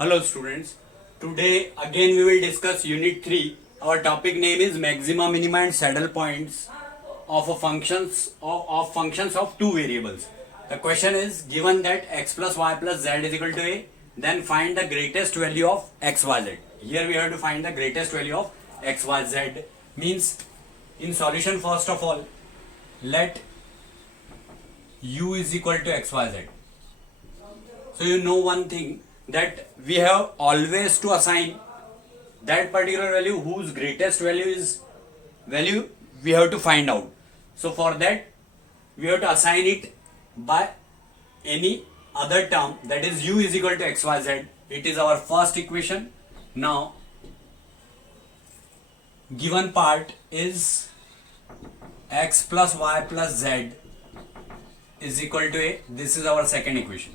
Hello students, today again we will discuss unit 3. Our topic name is maxima, minima and saddle points of functions of two variables. The question is given that x plus y plus z is equal to a, then find the greatest value of x, y, z. Here we have to find the greatest value of x, y, z. Means in solution, first of all, let u is equal to x, y, z. So you know one thing, that we have always to assign that particular value whose greatest value we have to find out. So for that we have to assign it by any other term, that is u is equal to xyz. It is our first equation. Now given part is x plus y plus z is equal to a. This is our second equation.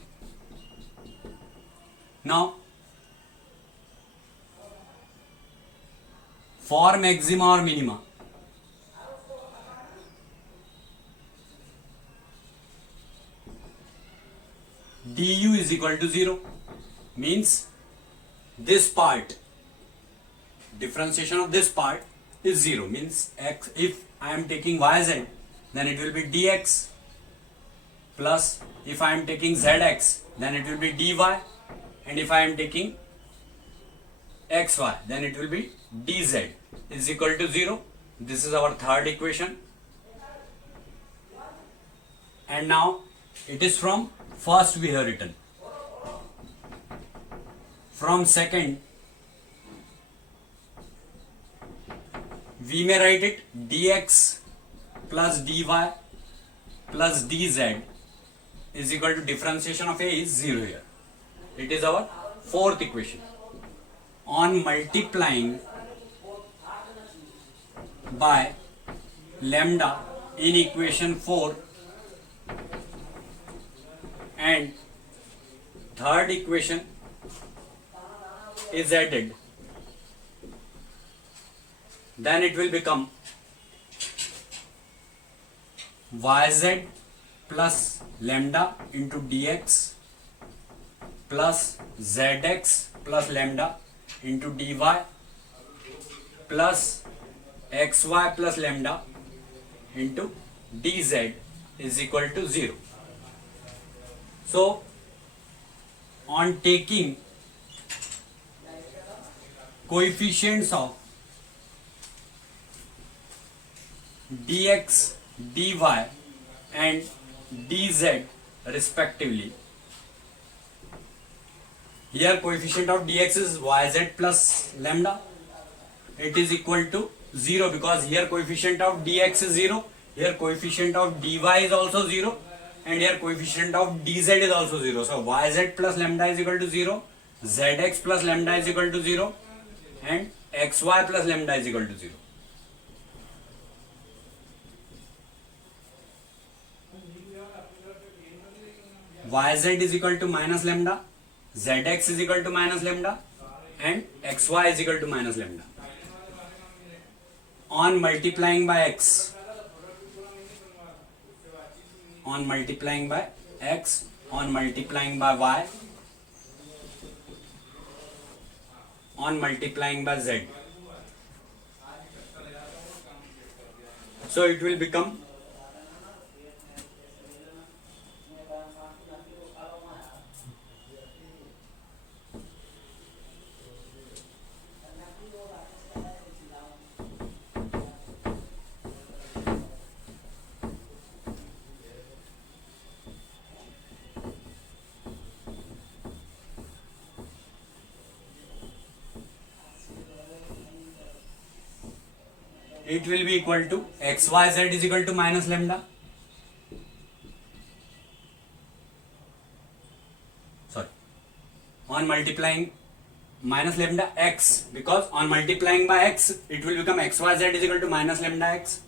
Now for maxima or minima, du is equal to 0, means this part, differentiation of this part is 0, means x, if I am taking yz, then it will be dx, plus if I am taking zx, then it will be dy, and if I am taking xy, then it will be dz is equal to 0. This is our third equation. And now it is from first we have written. From second we may write it dx plus dy plus dz is equal to differentiation of a is 0 here. It is our fourth equation. On multiplying by lambda in equation 4 and third equation is added, then it will become yz plus lambda into dx plus zx plus lambda into dy plus xy plus lambda into dz is equal to 0. So on taking coefficients of dx, dy and dz respectively, here coefficient of dx is yz plus lambda, it is equal to 0 because here coefficient of dx is 0, here coefficient of dy is also 0, and here coefficient of dz is also 0. So yz plus lambda is equal to 0, zx plus lambda is equal to 0, and xy plus lambda is equal to 0. Yz is equal to minus lambda, zx is equal to minus lambda, and xy is equal to minus lambda. On multiplying by x, on multiplying by x, on multiplying by y, on multiplying by z, so it will become it will be equal to xyz is equal to minus lambda, sorry, on multiplying minus lambda x, because on multiplying by x it will become xyz is equal to minus lambda x,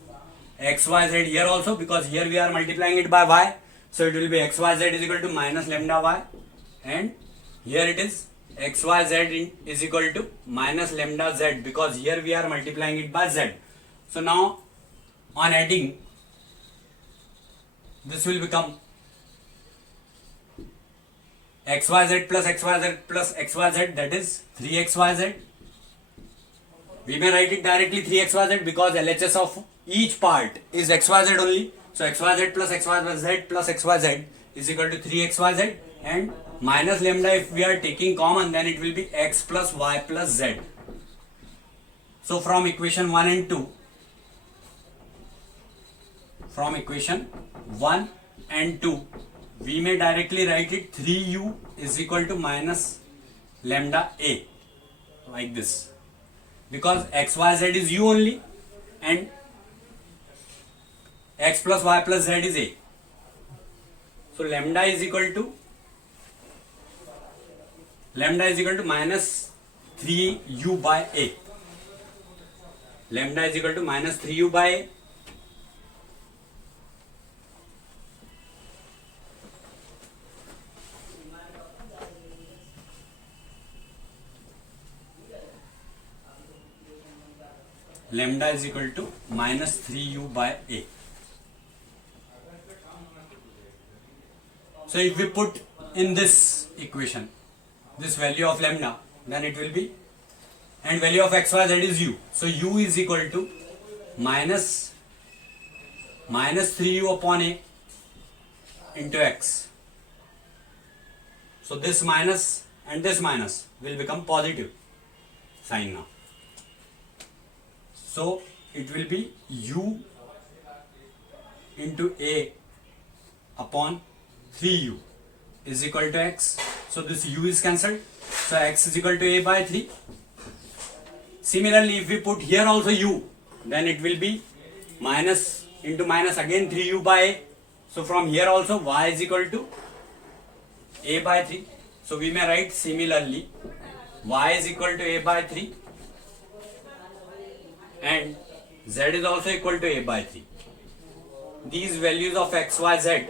xyz here also, because here we are multiplying it by y, so it will be xyz is equal to minus lambda y, and here it is xyz is equal to minus lambda z, because here we are multiplying it by z. So now on adding, this will become xyz plus xyz plus xyz, that is 3xyz. We may write it directly 3xyz because LHS of each part is xyz only. So xyz plus xyz plus xyz is equal to 3xyz, and minus lambda, if we are taking common, then it will be x plus y plus z. So from equation 1 and 2, from equation 1 and 2, we may directly write it 3u is equal to minus lambda a, like this, because xyz is u only and x plus y plus z is a. So lambda is equal to minus 3u by a. Lambda is equal to minus 3u by a. Lambda is equal to minus 3u by a. So if we put in this equation this value of lambda, then it will be, and value of xyz is u. So u is equal to minus 3u upon a into x. So this minus and this minus will become positive sign now. So it will be u into a upon 3u is equal to x. So this u is cancelled. So x is equal to a by 3. Similarly, if we put here also u, then it will be minus into minus again 3u by a. So from here also y is equal to a by 3. So we may write similarly y is equal to a by 3 and z is also equal to a by 3. These values of x, y, z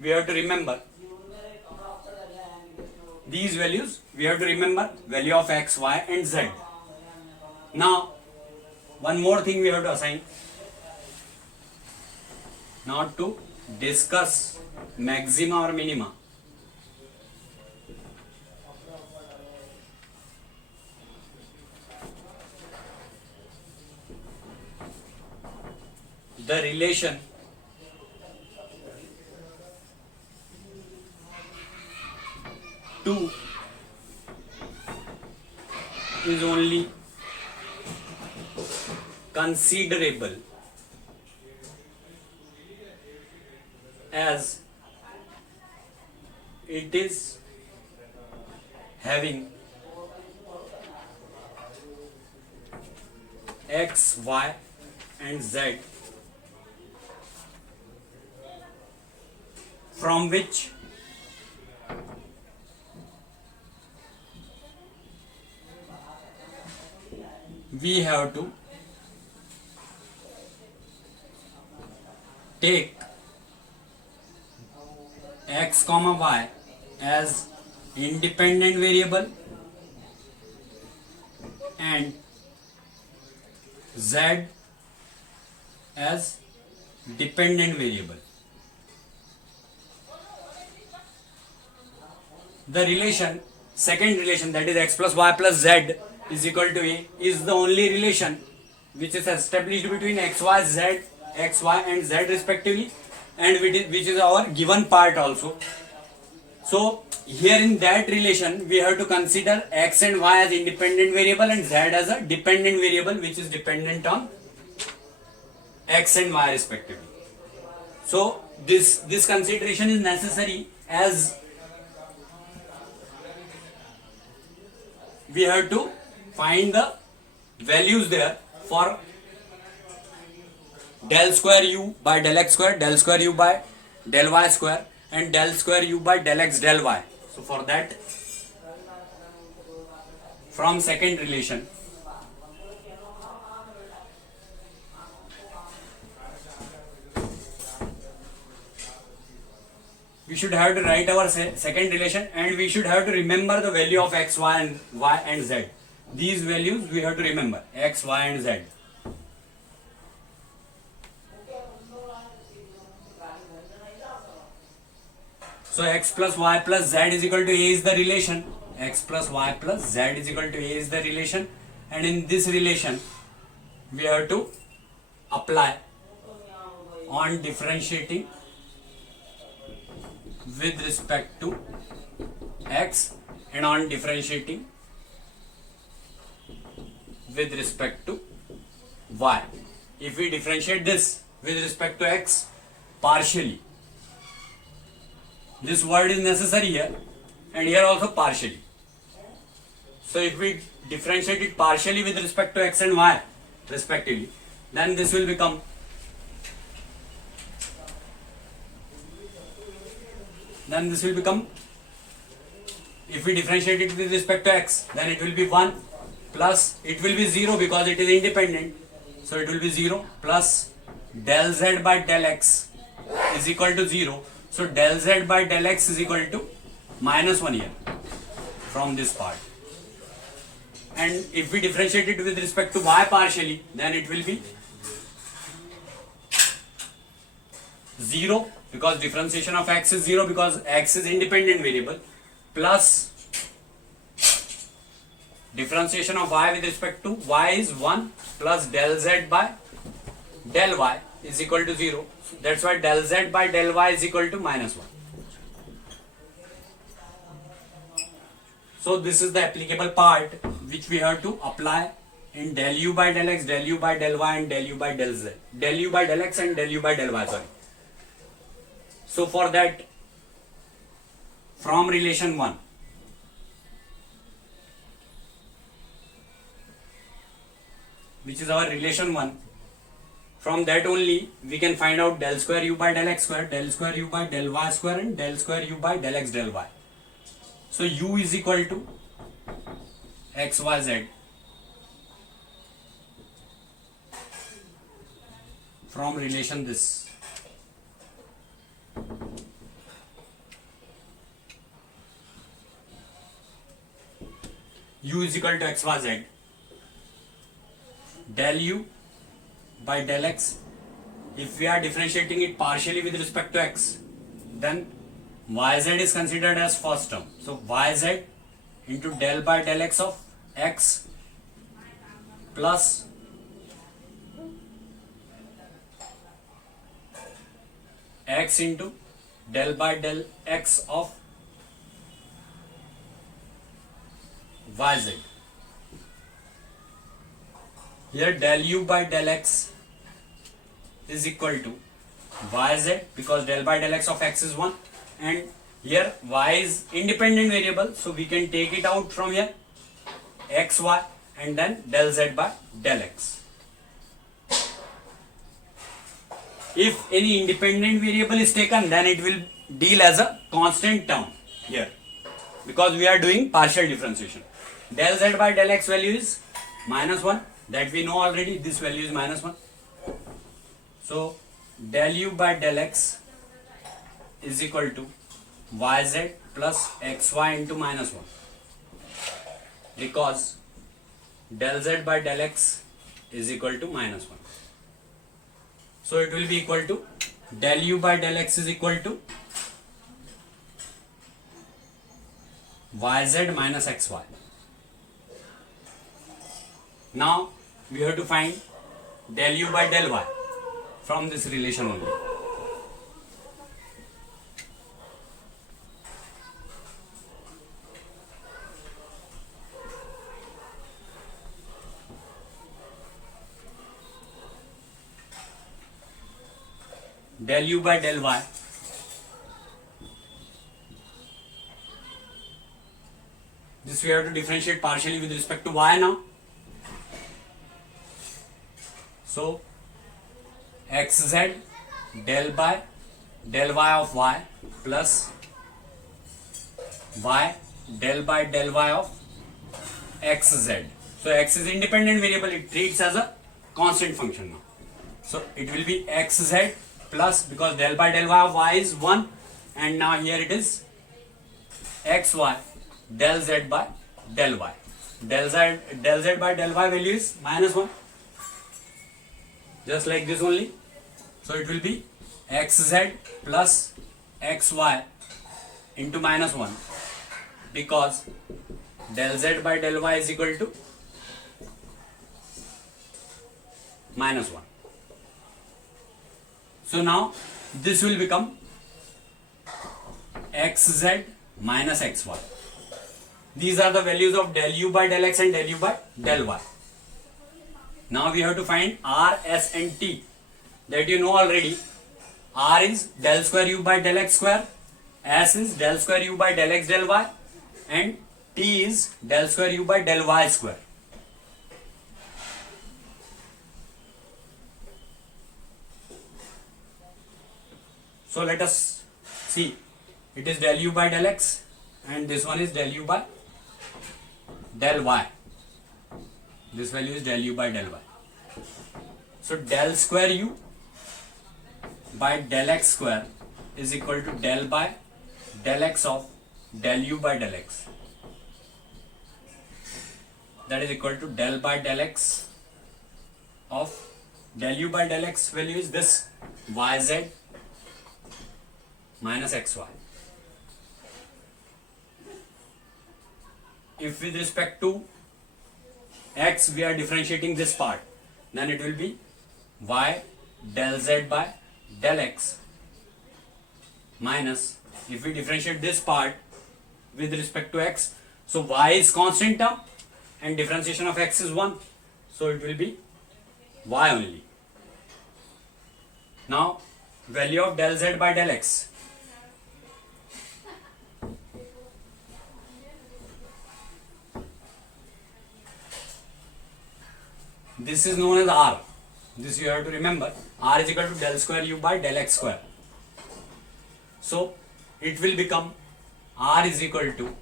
we have to remember. These values we have to remember, value of x, y and z. Now one more thing we have to assign, not to discuss maxima or minima. The relation two is only considerable as it is having x, y and z from which we have to take x comma y as independent variable and z as dependent variable. The relation, second relation, that is x plus y plus z is equal to a, is the only relation which is established between x, y, z, x, y and z respectively, and which is our given part also. So here in that relation we have to consider x and y as independent variable and z as a dependent variable which is dependent on x and y respectively. So this consideration is necessary as we have to find the values there for del square u by del x square, del square u by del y square and del square u by del x del y. So for that, from second relation we should have to write our second relation and we should have to remember the value of x, y and z. These values we have to remember, x, y and z. So x plus y plus z is equal to a is the relation. X plus y plus z is equal to a is the relation, and in this relation we have to apply on differentiating with respect to x and on differentiating with respect to y. If we differentiate this with respect to x partially, this word is necessary here, and here also partially. So if we differentiate it partially with respect to x and y respectively, then this will become if we differentiate it with respect to x, then it will be 1 plus it will be 0 because it is independent. So it will be 0 plus del z by del x is equal to 0. So del z by del x is equal to -1 here from this part. And if we differentiate it with respect to y partially, then it will be 0 because differentiation of x is 0 because x is independent variable, plus differentiation of y with respect to y is 1 plus del z by del y is equal to 0. That's why del z by del y is equal to -1. So this is the applicable part which we have to apply in del u by del x, del u by del y, and del u by del z. Del u by del x and del u by del y, sorry. So for that, from relation 1, which is our relation 1, from that only we can find out del square u by del x square, del square u by del y square, and del square u by del x del y. So u is equal to xyz from relation this. U is equal to xyz del u by del x. If we are differentiating it partially with respect to x, then yz is considered as first term. So yz into del by del x of x plus x into del by del x of yz. Here del u by del x is equal to yz because del by del x of x is 1, and here y is independent variable, so we can take it out from here, xy, and then del z by del x. If any independent variable is taken, then it will deal as a constant term here because we are doing partial differentiation. Del z by del x value is -1, that we know already. This value is -1. So del u by del x is equal to yz plus xy into -1 because del z by del x is equal to -1. So it will be equal to del u by del x is equal to yz minus xy. Now we have to find del u by del y from this relation only. Del u by del y this we have to differentiate partially with respect to y now. So xz del by del y of y plus y del by del y of xz. So x is independent variable, it treats as a constant function now. So it will be xz plus, because del by del y of y is 1, and now here it is xy del z by del y. Del z by del y value is -1, just like this only. So it will be xz plus xy into minus 1 because del z by del y is equal to minus 1. So now this will become xz minus xy. These are the values of del u by del x and del u by del y. Now we have to find r, s and t. That you know already. R is del square u by del x square, s is del square u by del x del y, and t is del square u by del y square. So let us see. It is del u by del x and this one is del u by del y. This value is del u by del y. So del square u by del x square is equal to del by del x of del u by del x. That is equal to del by del x of del u by del x value is this yz minus xy. If with respect to x we are differentiating this part, then it will be y del z by del x minus, if we differentiate this part with respect to x, so y is constant term and differentiation of x is 1, so it will be y only. Now value of del z by del x. This is known as r. This you have to remember. R is equal to del square u by del x square. So it will become r is equal to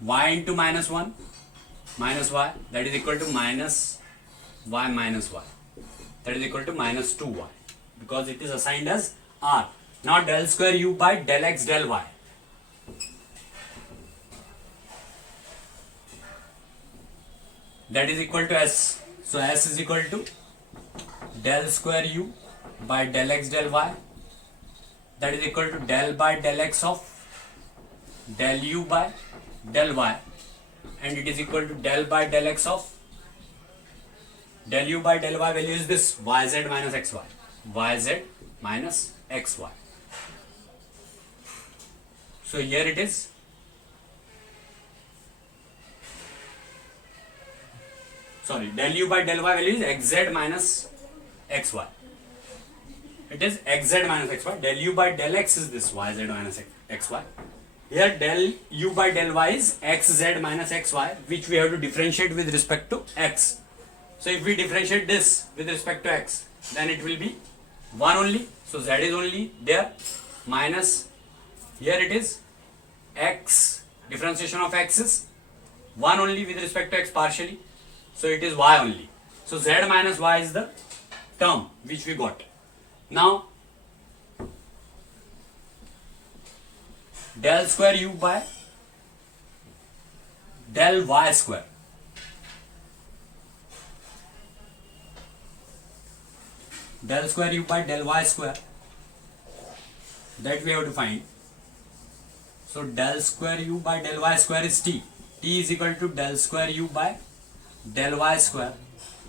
y into minus 1 minus y, that is equal to minus y minus y, that is equal to minus 2y, because it is assigned as r. Now del square u by del x del y. That is equal to s. So s is equal to del square u by del x del y, that is equal to del by del x of del u by del y, and it is equal to del by del x of del u by del y value is this yz minus xy, yz minus xy. So here it is del u by del y value is xz minus xy. It is xz minus xy. Del u by del x is this yz minus xy. Here del u by del y is xz minus xy, which we have to differentiate with respect to x. So if we differentiate this with respect to x, then it will be 1 only. So z is only there, minus here it is x, differentiation of x is 1 only with respect to x partially. So it is y only. So z minus y is the term which we got. Now del square u by del y square. Del square u by del y square, that we have to find. So del square u by del y square is t. T is equal to del square u by del y square,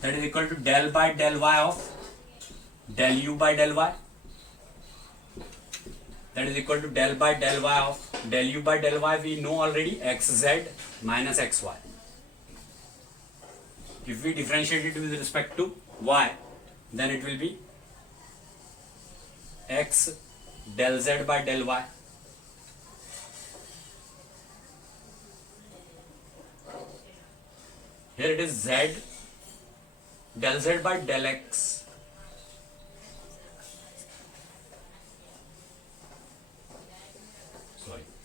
that is equal to del by del y of del u by del y, that is equal to del by del y of del u by del y. We know already xz minus xy. If we differentiate it with respect to y, then it will be x del z by del y here it is z del z by del x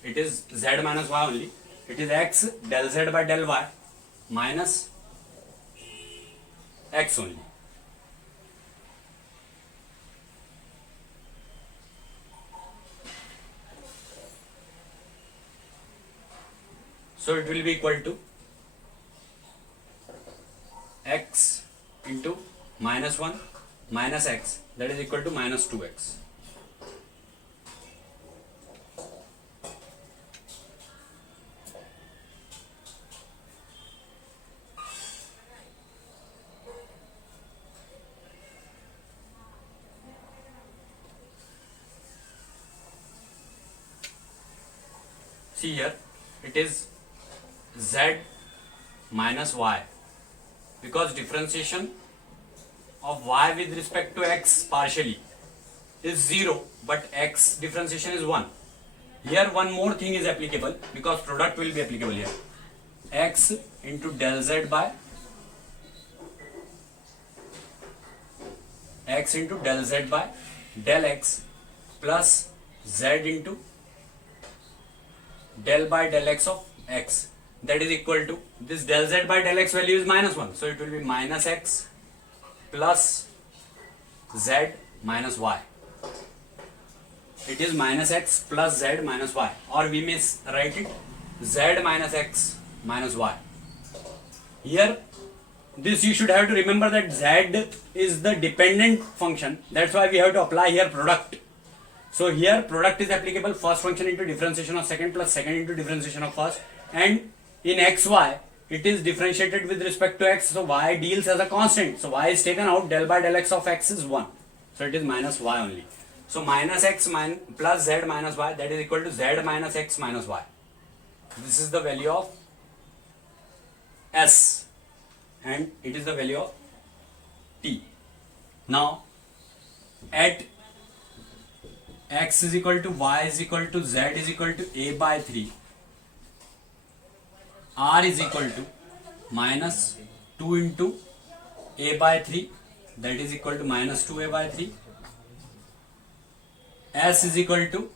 it is z minus y only. It is x del z by del y minus x only. So it will be equal to x into minus 1 minus x, that is equal to minus 2x. see here, it is z minus y, because differentiation of y with respect to x partially is 0, but x differentiation is 1. Here one more thing is applicable, because product will be applicable here. X into del z by x into del z by del x plus z into del by del x of x, that is equal to, this del z by del x value is minus 1, so it will be minus x plus z minus y. It is minus x plus z minus y, or we may write it z minus x minus y. Here this you should have to remember that z is the dependent function, that's why we have to apply here product. So here product is applicable, first function into differentiation of second plus second into differentiation of first, and in xy it is differentiated with respect to x, so y deals as a constant, so y is taken out, del by del x of x is 1, so it is minus y only. So minus x plus z minus y, that is equal to z minus x minus y. This is the value of s and it is the value of t. Now at x is equal to y is equal to z is equal to a by 3, r is equal to minus 2 into a by 3, that is equal to minus 2a by 3, s is equal to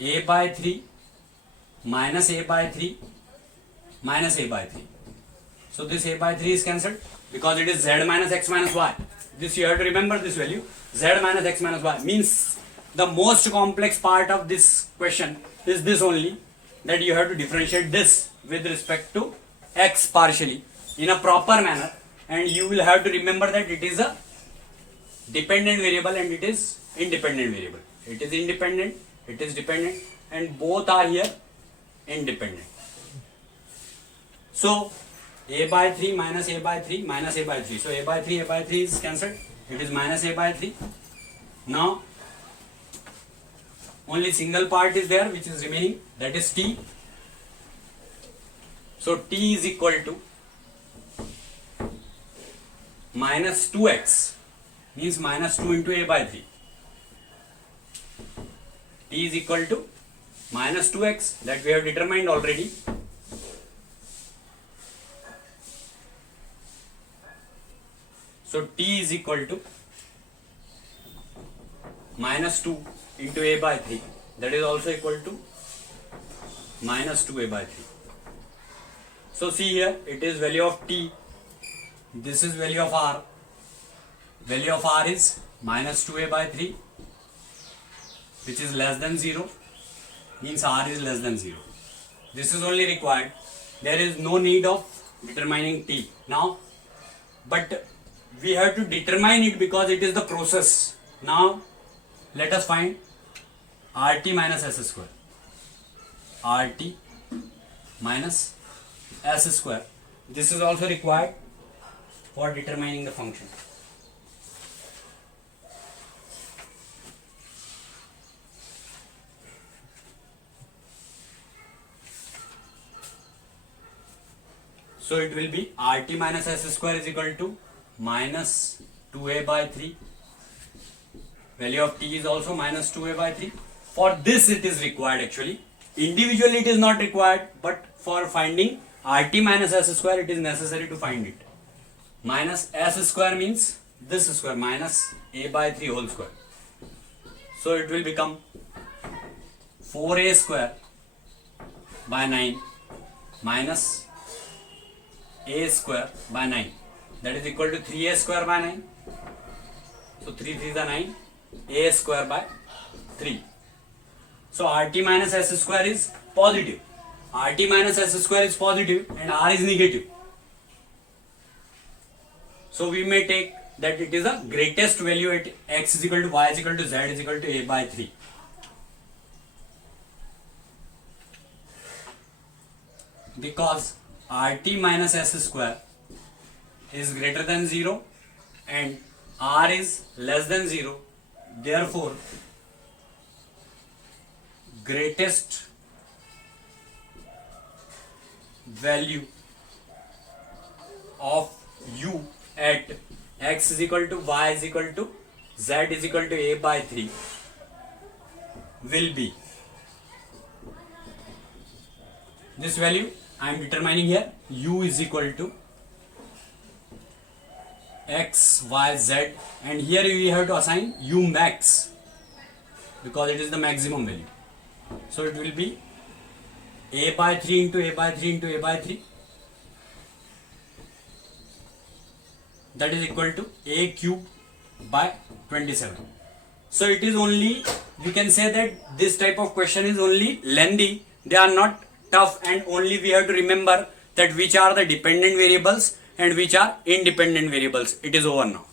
a by 3 minus a by 3 minus a by 3. So this a by 3 is cancelled because it is z minus x minus y. This you have to remember, this value z minus x minus y means the most complex part of this question is this only, that you have to differentiate this with respect to x partially in a proper manner, and you will have to remember that it is a dependent variable and it is independent variable. It is independent, it is dependent, and both are here independent. So a by 3 minus a by 3 minus a by 3. So a by 3 is cancelled. It is minus a by 3. Now only single part is there which is remaining, that is t. So t is equal to minus 2x, means minus 2 into a by 3. T is equal to minus 2x, that we have determined already. So t is equal to minus 2 into a by 3, that is also equal to minus 2a by 3. So see here, it is value of t, this is value of r. Value of r is minus 2a by 3, which is less than 0, means r is less than 0. This is only required. There is no need of determining t now, but we have to determine it because it is the process. Now let us find RT minus S square. RT minus S square. This is also required for determining the function. So it will be RT minus S square is equal to minus 2a by 3. Value of t is also minus 2a by 3. For this it is required actually. Individually it is not required, but for finding RT minus S square it is necessary to find it. Minus S square means this square minus a by 3 whole square. So it will become 4a square by 9 minus a square by 9, that is equal to 3a square by 9. So 3 3 is 9, a square by 3. So RT minus S square is positive. RT minus S square is positive and R is negative. So we may take that it is a greatest value at x is equal to y is equal to z is equal to a by 3. Because RT minus S square is greater than 0 and R is less than 0, therefore greatest value of u at x is equal to y is equal to z is equal to a by 3 will be this value I am determining here. U is equal to x, y, z, and here we have to assign u max because it is the maximum value. So it will be a by 3 into a by 3 into a by 3, that is equal to a cube by 27. So it is only, we can say that this type of question is only lengthy, they are not tough, and only we have to remember that which are the dependent variables and which are independent variables. It is over now.